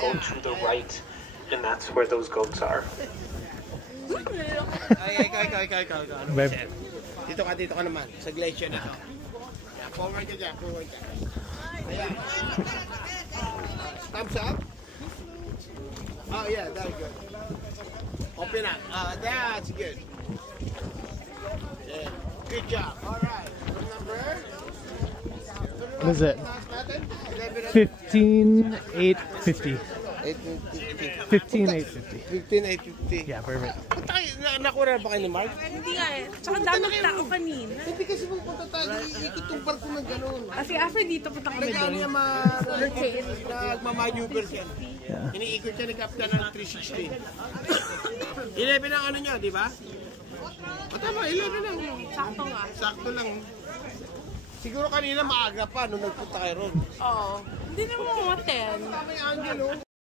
go to the right, and that's where those goats are. Ay, ikaw. Dito ka naman. Sa glacier na to. Yeah, forward ka dyan, Ayan. Thumbs up. Oh yeah, very good. Open up. That's good. Yeah. Good job. All right. Number? What is it? 15,850. 15,850. 15,850. Yeah, perfect. Nakura ba kayo ni Mark? Hindi nga eh. Tsaka daming tao kanina. Hindi kasi pupunta tayo. Iikot yung barko ng gano'n. Kasi after dito, punta kami Nag-ano doon. yung nagmamaneuver yan. Iniikot siya ni Captain ng 360. 11 ang ano nyo, di ba? O tama, 11 lang. Sakto nga. Sakto lang. Siguro kanina maaga pa nung nagpunta kayo ron. Oo. Hindi naman mga 10. May angle, oh.